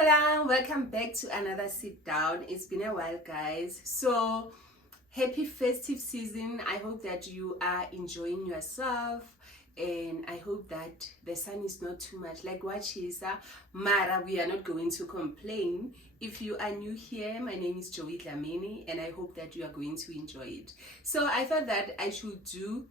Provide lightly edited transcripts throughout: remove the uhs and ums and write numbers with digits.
Dumelang, welcome back to another sit down. It's been a while, guys. So happy festive season. I hope that you are enjoying yourself, and I hope that the sun is not too much like Wachisa. Mara, we are not going to complain. If you are new here, my name is Joey Dlamini, and I hope that you are going to enjoy it. So I thought that I should do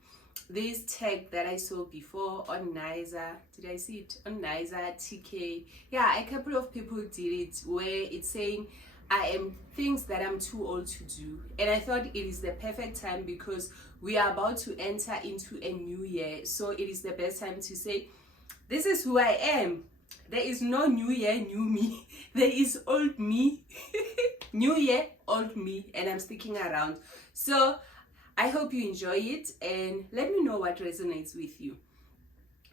this tag that I saw before on Niza. Did I see it on Niza, TK? Yeah, a couple of people did it where it's saying I am things that I'm too old to do, and I thought it is the perfect time because we are about to enter into a new year. So it is the best time to say, this is who I am. There is no new year, new me. There is old me. New year, old me, and I'm sticking around. So I hope you enjoy it and let me know what resonates with you.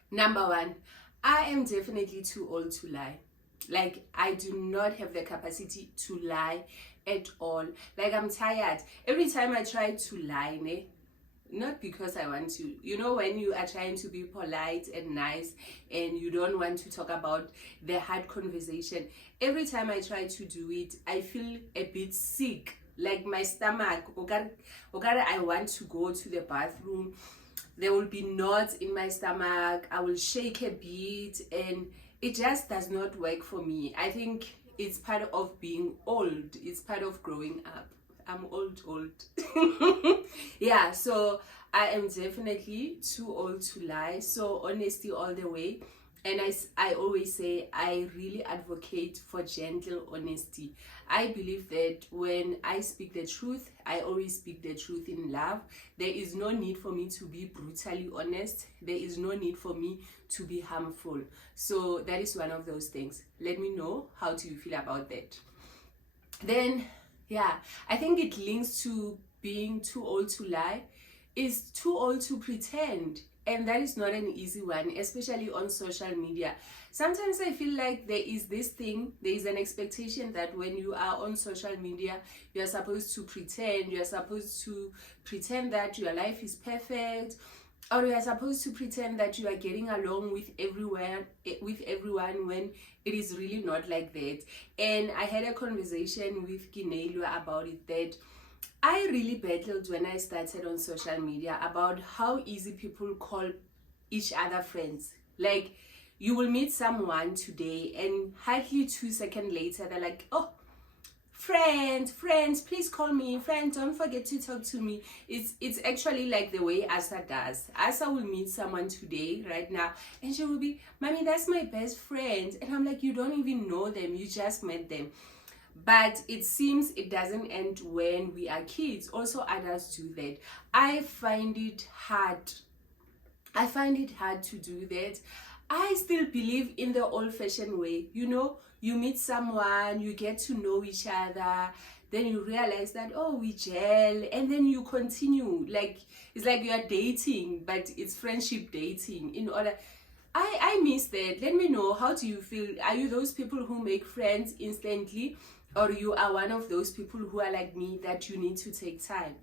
Number one, I am definitely too old to lie. Like, I do not have the capacity to lie at all. Like, I'm tired. Every time I try to lie, not because I want to, you know, when you are trying to be polite and nice and you don't want to talk about the hard conversation, every time I try to do it, I feel a bit sick. Like my stomach, I want to go to the bathroom. There will be knots in my stomach. I will shake a bit, and it just does not work for me. I think it's part of being old. It's part of growing up. I'm old. Yeah, so I am definitely too old to lie. So honesty all the way. And I always say, I really advocate for gentle honesty. I believe that when I speak the truth, I always speak the truth in love. There is no need for me to be brutally honest. There is no need for me to be harmful. So that is one of those things. Let me know, how do you feel about that? Then, yeah, I think it links to being too old to lie. Is too old to pretend. And that is not an easy one, especially on social media. Sometimes I feel like there is this thing, there is an expectation that when you are on social media, you are supposed to pretend, that your life is perfect, or you are supposed to pretend that you are getting along with everyone when it is really not like that. And I had a conversation with Kinelua about it, that I really battled when I started on social media about how easy people call each other friends. Like, you will meet someone today and hardly 2 seconds later, they're like, oh, friends, please call me. Friend, don't forget to talk to me. It's actually like the way Asa does. Asa will meet someone today, right now, and she will be, Mommy, that's my best friend. And I'm like, you don't even know them. You just met them. But it seems it doesn't end when we are kids. Also, adults do that. I find it hard to do that. I still believe in the old-fashioned way. You know, you meet someone, you get to know each other, then you realize that, oh, we gel, and then you continue. Like, it's like you are dating, but it's friendship dating. In order, I miss that. Let me know, how do you feel? Are you those people who make friends instantly? Or you are one of those people who are like me, that you need to take time?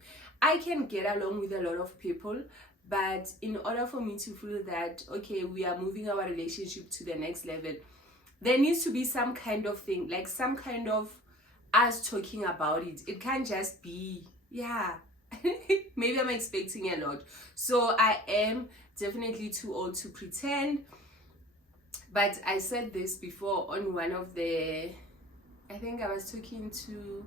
I can get along with a lot of people, but in order for me to feel that, okay, we are moving our relationship to the next level, there needs to be some kind of thing, like some kind of us talking about it. It can't just be, yeah, maybe I'm expecting a lot. So I am definitely too old to pretend. But I said this before on one of the, I think I was talking to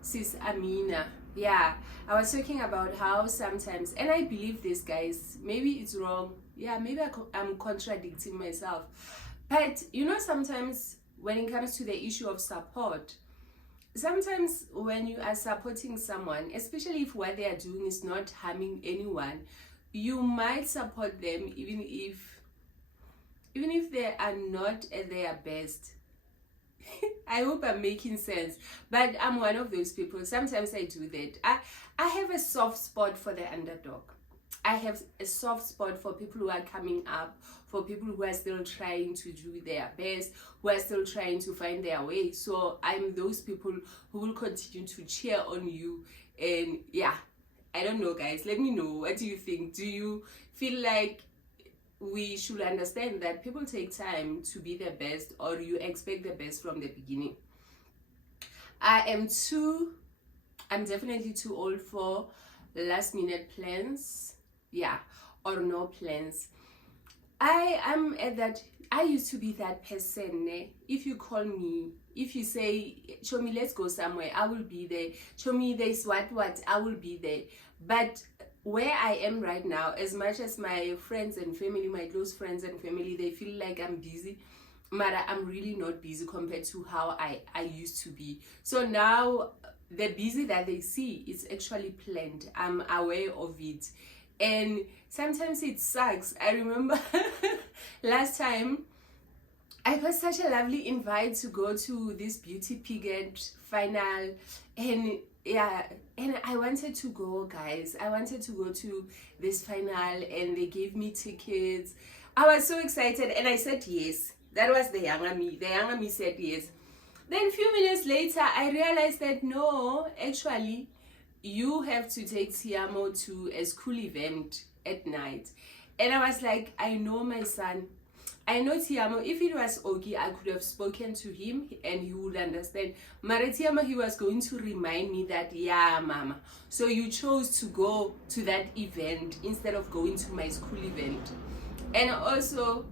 Sis Amina. Yeah, I was talking about how sometimes, and I believe this, guys, maybe it's wrong. Yeah, maybe I'm contradicting myself. But, you know, sometimes when it comes to the issue of support, sometimes when you are supporting someone, especially if what they are doing is not harming anyone, you might support them even if they are not at their best. I hope I'm making sense, but I'm one of those people. Sometimes I do that. I have a soft spot for the underdog. I have a soft spot for people who are coming up, for people who are still trying to do their best, who are still trying to find their way. So I'm those people who will continue to cheer on you. And yeah, I don't know, guys, let me know, what do you think? Do you feel like we should understand that people take time to be the best, or you expect the best from the beginning. I'm definitely too old for last minute plans, yeah, or no plans. I am at that. I used to be that person. If you call me, if you say, show me, let's go somewhere, I will be there. Show me this, what, I will be there. But where I am right now, as much as my friends and family, my close friends and family, they feel like I'm busy, Mara, I'm really not busy compared to how I used to be. So now the busy that they see is actually planned. I'm aware of it. And sometimes it sucks. I remember last time I got such a lovely invite to go to this beauty pageant final, and yeah, and I wanted to go, guys. I wanted to go to this final, and they gave me tickets. I was so excited, and I said yes. That was the younger me. The younger me said yes. Then a few minutes later, I realized that no, actually, you have to take Tiamo to a school event at night. And I was like, I know my son. I know Tiamo. If it was Ogi, I could have spoken to him and he would understand. Mara Tiamo, he was going to remind me that, yeah, mama. So you chose to go to that event instead of going to my school event. And also,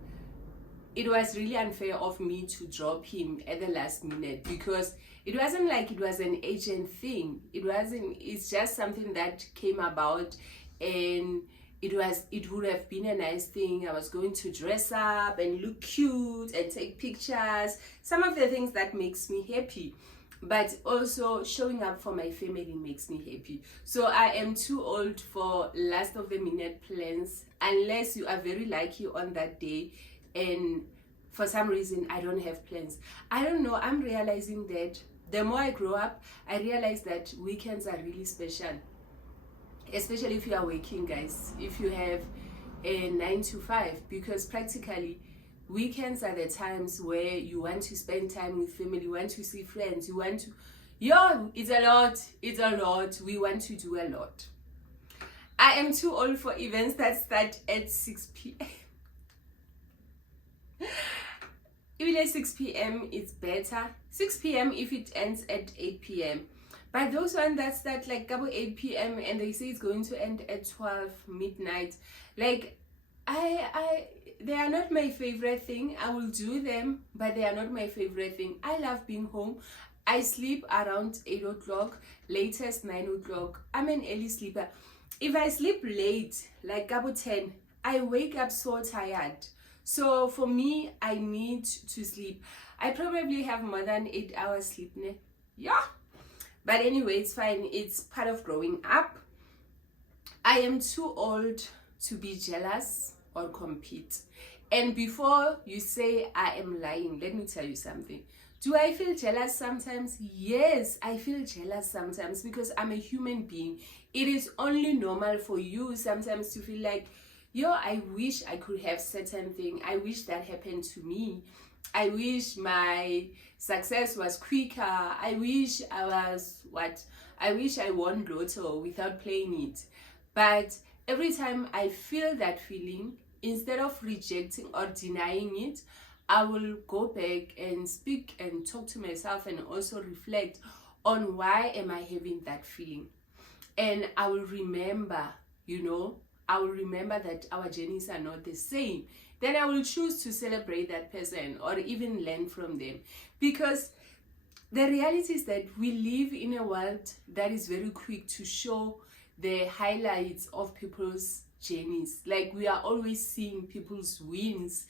it was really unfair of me to drop him at the last minute, because it wasn't like it was an agent thing. It's just something that came about, and it would have been a nice thing. I was going to dress up and look cute and take pictures, some of the things that makes me happy, but also showing up for my family makes me happy. So I am too old for last of the minute plans, unless you are very lucky on that day and for some reason I don't have plans. I don't know, I'm realizing that the more I grow up, I realize that weekends are really special, especially if you are working, guys, if you have a 9 to 5, because practically weekends are the times where you want to spend time with family, you want to see friends, you want to, it's a lot, we want to do a lot. I am too old for events that start at 6 p.m. Even 6 p.m. is better. 6 p.m. if it ends at 8 p.m. But those ones that start like about 8 p.m. and they say it's going to end at 12 midnight, like they are not my favorite thing. I will do them, but they are not my favorite thing. I love being home. I sleep around 8 o'clock, latest 9 o'clock. I'm an early sleeper. If I sleep late, like about 10, I wake up so tired. So for me, I need to sleep. I probably have more than 8 hours sleep. Yeah. But anyway, it's fine. It's part of growing up. I am too old to be jealous or compete. And before you say I am lying, let me tell you something. Do I feel jealous sometimes? Yes, I feel jealous sometimes because I'm a human being. It is only normal for you sometimes to feel like, I wish I could have certain thing. I wish that happened to me. I wish my success was quicker. I wish I wish I won Lotto without playing it. But every time I feel that feeling, instead of rejecting or denying it, I will go back and speak and talk to myself and also reflect on why am I having that feeling. And I will remember, I will remember that our journeys are not the same. Then I will choose to celebrate that person or even learn from them. Because the reality is that we live in a world that is very quick to show the highlights of people's journeys. Like, we are always seeing people's wins.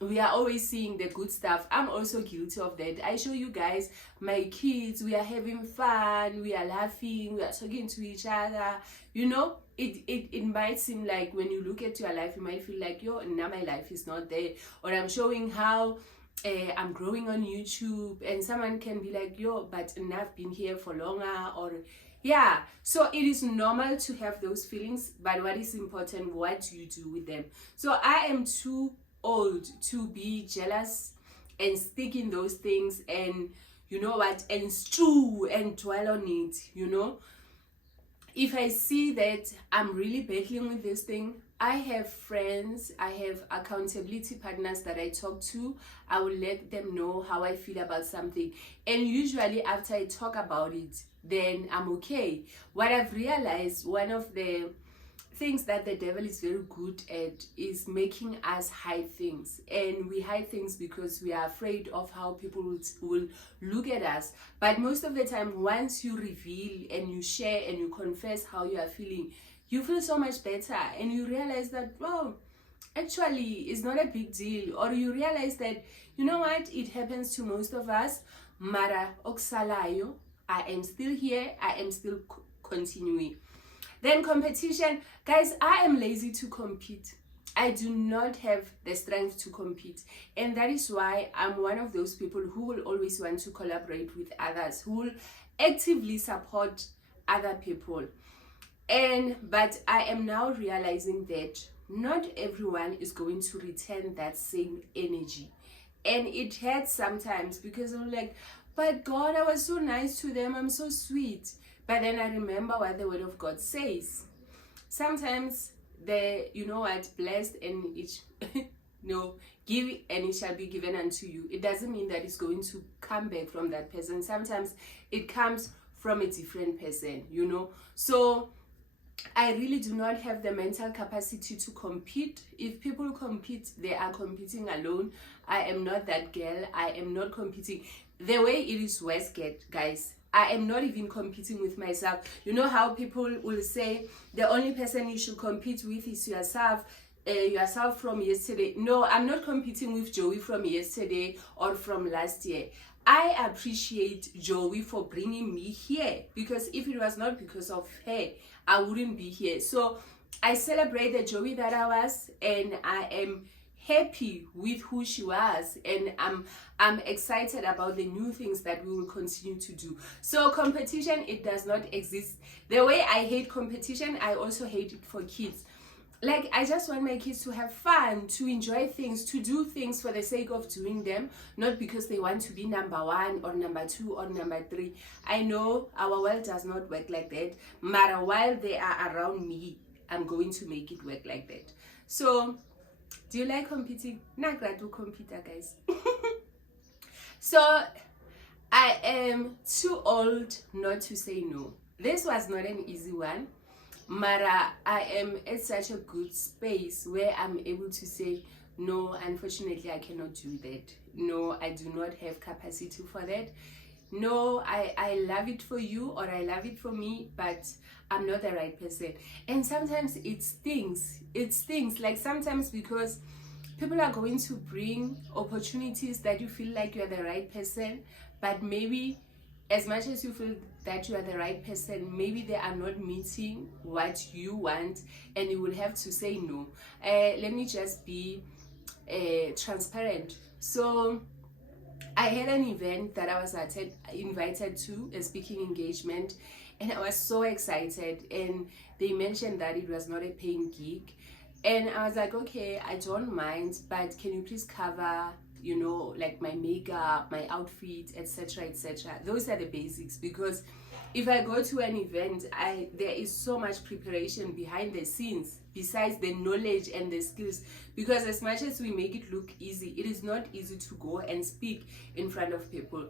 We are always seeing the good stuff. I'm also guilty of that. I show you guys my kids. We are having fun. We are laughing. We are talking to each other. It might seem like when you look at your life, you might feel like, now my life is not there. Or I'm showing how I'm growing on YouTube. And someone can be like, but I've been here for longer. Or yeah. So it is normal to have those feelings. But what is important, what you do with them. So I am too old to be jealous and stick in those things and and stew and dwell on it. If I see that I'm really battling with this thing, I have friends, I have accountability partners that I talk to. I will let them know how I feel about something. And usually after I talk about it, then I'm okay. What I've realized, one of the things that the devil is very good at is making us hide things. And we hide things because we are afraid of how people will look at us. But most of the time, once you reveal and you share and you confess how you are feeling, you feel so much better, and you realize that, oh, actually it's not a big deal. Or you realize that, you know what, it happens to most of us, mara oksalayo, I am still here, I am still continuing. Then competition, guys, I am lazy to compete. I do not have the strength to compete, and that is why I'm one of those people who will always want to collaborate with others, who will actively support other people. But I am now realizing that not everyone is going to return that same energy, and it hurts sometimes because I'm like, but God, I was so nice to them, I'm so sweet. But then I remember what the word of God says. Sometimes you know what, blessed and it no, give and it shall be given unto you. It doesn't mean that it's going to come back from that person. Sometimes it comes from a different person, you know. So I really do not have the mental capacity to compete. If people compete, they are competing alone. I am not that girl. I am not competing. The way it is Westgate, guys, I am not even competing with myself. You know how people will say the only person you should compete with is yourself. Yourself from yesterday. No, I'm not competing with Joey from yesterday or from last year. I appreciate Joey for bringing me here, because if it was not because of her, I wouldn't be here. So I celebrate the Joey that I was, and I am happy with who she was, and I'm excited about the new things that we will continue to do. So competition, it does not exist. The way I hate competition, I also hate it for kids. Like, I just want my kids to have fun, to enjoy things, to do things for the sake of doing them, not because they want to be number one or number two or number three. I know our world does not work like that, but while they are around me, I'm going to make it work like that. So, do you like competing? Not glad to compete, guys. So, I am too old not to say no. This was not an easy one. Mara, I am at such a good space where I'm able to say, no, unfortunately, I cannot do that. No, I do not have capacity for that. No, I love it for you, or I love it for me, but I'm not the right person. And sometimes it stings. It stings. Like, sometimes because people are going to bring opportunities that you feel like you're the right person, but maybe as much as you feel that you are the right person, maybe they are not meeting what you want, and you will have to say no. Let me just be transparent. So I had an event that I was invited to, a speaking engagement, and I was so excited, and they mentioned that it was not a paying gig, and I was like, okay, I don't mind, but can you please cover, you know, like my makeup, my outfit, etc., etc. Those are the basics, because if I go to an event, there is so much preparation behind the scenes besides the knowledge and the skills, because as much as we make it look easy, it is not easy to go and speak in front of people.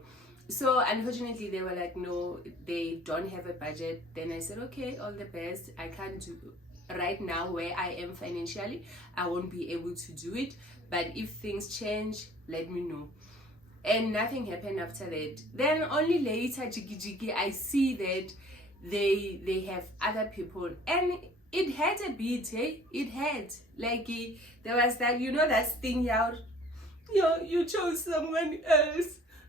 So unfortunately, they were like, no, they don't have a budget. Then I said, okay, all the best. I can't do right now where I am financially. I won't be able to do it, but if things change, let me know. And nothing happened after that. Then only later, jiggy, I see that they have other people, and it had a bit, hey? It had, like, there was that, you know, that thing out, you chose someone else,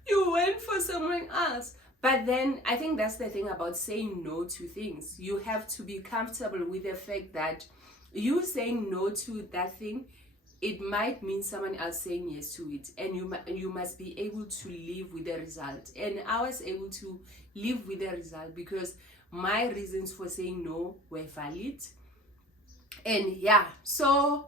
you went for someone else. But then I think that's the thing about saying no to things. You have to be comfortable with the fact that you saying no to that thing, it might mean someone else saying yes to it, and you must be able to live with the result. And I was able to live with the result because my reasons for saying no were valid. And yeah, so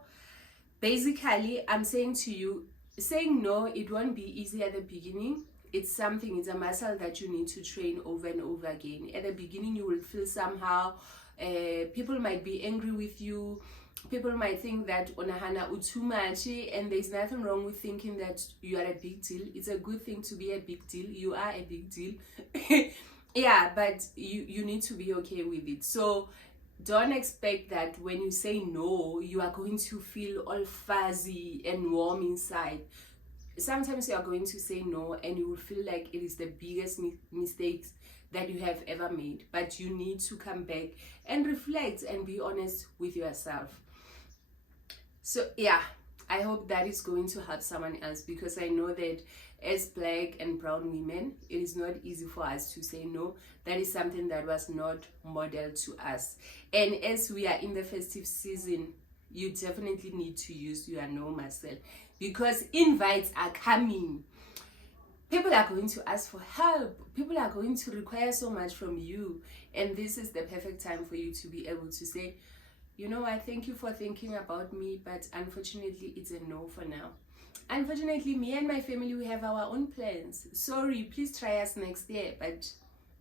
basically I'm saying to you, saying no, it won't be easy at the beginning. It's a muscle that you need to train over and over again. At the beginning, you will feel somehow, people might be angry with you, people might think that onahana too much, and there's nothing wrong with thinking that you are a big deal. It's a good thing to be a big deal. You are a big deal. Yeah, but you need to be okay with it. So don't expect that when you say no, you are going to feel all fuzzy and warm inside. Sometimes you are going to say no and you will feel like it is the biggest mistakes that you have ever made, but you need to come back and reflect and be honest with yourself. So yeah, I hope that is going to help someone else, because I know that as Black and brown women, it is not easy for us to say no. That is something that was not modeled to us. And as we are in the festive season, you definitely need to use your no muscle, because invites are coming. People are going to ask for help. People are going to require so much from you. And this is the perfect time for you to be able to say, you know what, thank you for thinking about me, but unfortunately it's a no for now. Unfortunately, me and my family, we have our own plans. Sorry, please try us next year, but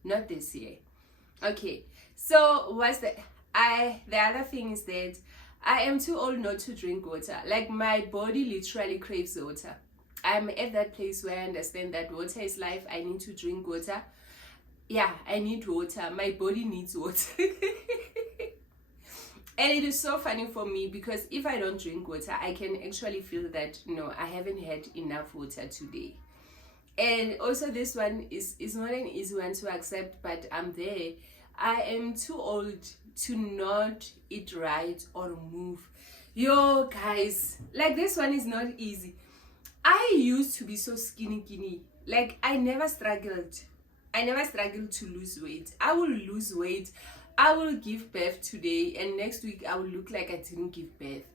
not this year. Okay, so what's the other thing is that I am too old not to drink water. Like, my body literally craves water. I'm at that place where I understand that water is life. I need to drink water. Yeah, I need water. My body needs water. And it is so funny for me, because if I don't drink water, I can actually feel that, no, I haven't had enough water today. And also this one is not an easy one to accept, but I'm there. I am too old to not eat right or move. Yo, guys, like, this one is not easy. I used to be so skinny. Like, I never struggled to lose weight. I will lose weight. I will give birth today, and next week I will look like I didn't give birth.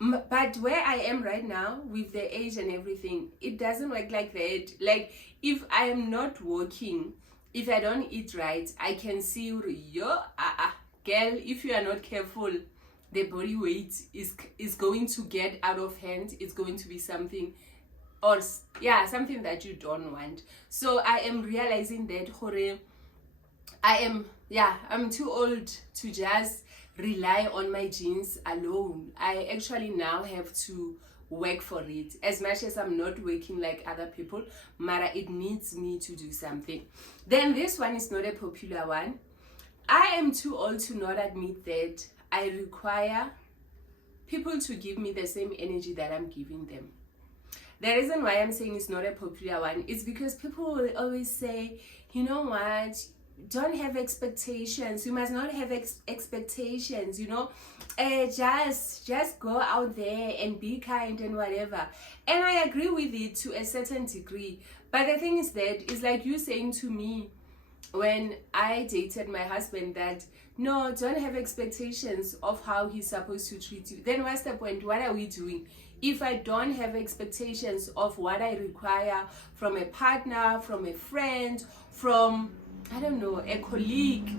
But where I am right now, with the age and everything, it doesn't work like that. Like, if I am not working, if I don't eat right, I can see, yo, girl, if you are not careful, the body weight is going to get out of hand. It's going to be something, or yeah, something that you don't want. So I am realizing that, I'm too old to just rely on my genes alone. I actually now have to work for it. As much as I'm not working like other people, Mara, it needs me to do something. Then this one is not a popular one. I am too old to not admit that I require people to give me the same energy that I'm giving them. The reason why I'm saying it's not a popular one is because people will always say, you know what, don't have expectations. You must not have expectations, you know. Just go out there and be kind and whatever. And I agree with it to a certain degree. But the thing is that it's like you saying to me when I dated my husband that, no, don't have expectations of how he's supposed to treat you. Then what's the point? What are we doing? If I don't have expectations of what I require from a partner, from a friend, from, I don't know, a colleague,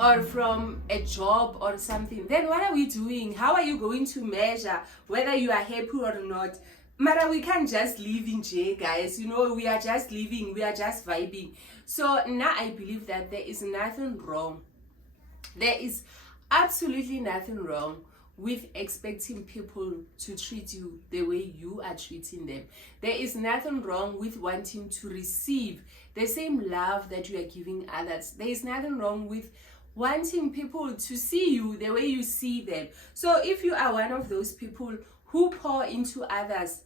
or from a job or something, then what are we doing? How are you going to measure whether you are happy or not? Mara, we can't just live in J, guys. You know, we are just living, we are just vibing. So now I believe that there is nothing wrong. There is absolutely nothing wrong with expecting people to treat you the way you are treating them. There is nothing wrong with wanting to receive the same love that you are giving others. There is nothing wrong with wanting people to see you the way you see them. So if you are one of those people who pour into others,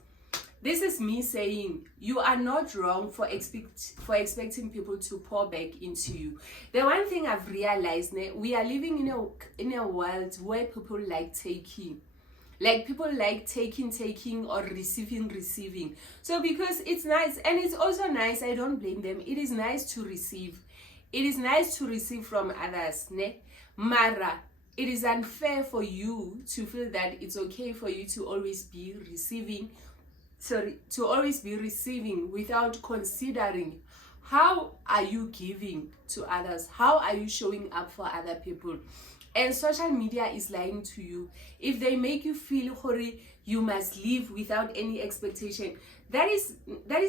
this is me saying you are not wrong for expecting people to pour back into you. The one thing I've realized, we are living in a world where people like taking. Like, people like taking or receiving. So because it's nice, and it's also nice, I don't blame them. It is nice to receive. It is nice to receive from others, ne? Mara, it is unfair for you to feel that it's okay for you to always be receiving. To always be receiving without considering how are you giving to others, how are you showing up for other people. And social media is lying to you. If they make you feel you must live without any expectation, that is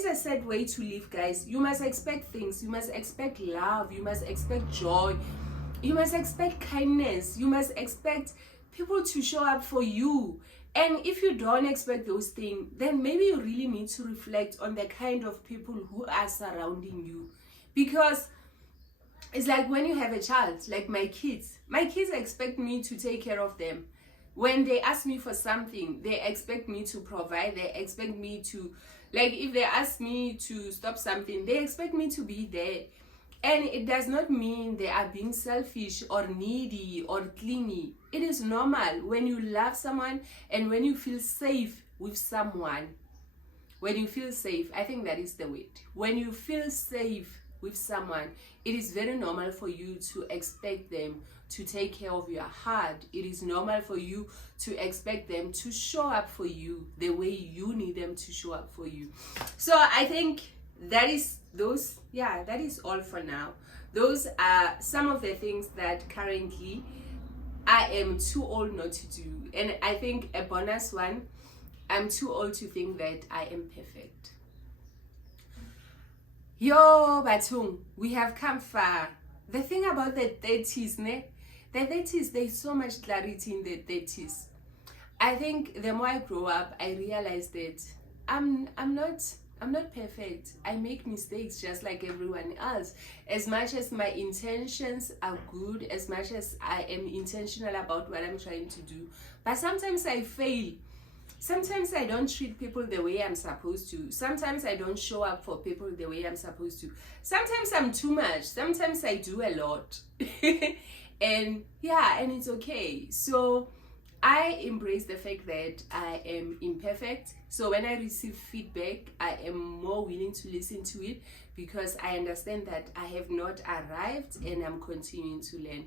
a sad way to live, guys. You must expect things. You must expect love. You must expect joy. You must expect kindness. You must expect people to show up for you. And if you don't expect those things, then maybe you really need to reflect on the kind of people who are surrounding you. Because it's like when you have a child, like my kids expect me to take care of them. When they ask me for something, they expect me to provide. They expect me to, like, if they ask me to stop something, they expect me to be there. And it does not mean they are being selfish or needy or clingy. It is normal when you love someone and when you feel safe with someone. When you feel safe, I think that is the word. When you feel safe with someone, it is very normal for you to expect them to take care of your heart. It is normal for you to expect them to show up for you the way you need them to show up for you. So I think that is that is all for now. Those are some of the things that currently I am too old not to do. And I think a bonus one, I'm too old to think that I am perfect. Yo, Batung, we have come far. The thing about the 30s, the 30s, there's so much clarity in the 30s. I think the more I grow up, I realize that I'm not perfect. I make mistakes just like everyone else. As much as my intentions are good, as much as I am intentional about what I'm trying to do, but sometimes I fail. Sometimes I don't treat people the way I'm supposed to. Sometimes I don't show up for people the way I'm supposed to. Sometimes I'm too much. Sometimes I do a lot. and it's okay. So I embrace the fact that I am imperfect. So when I receive feedback, I am more willing to listen to it because I understand that I have not arrived and I'm continuing to learn.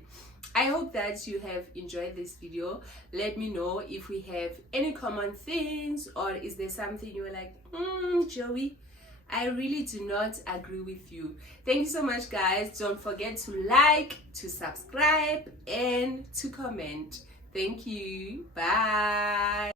I hope that you have enjoyed this video. Let me know if we have any common things, or is there something you were like, Joey, I really do not agree with you. Thank you so much, guys. Don't forget to like, to subscribe, and to comment. Thank you. Bye.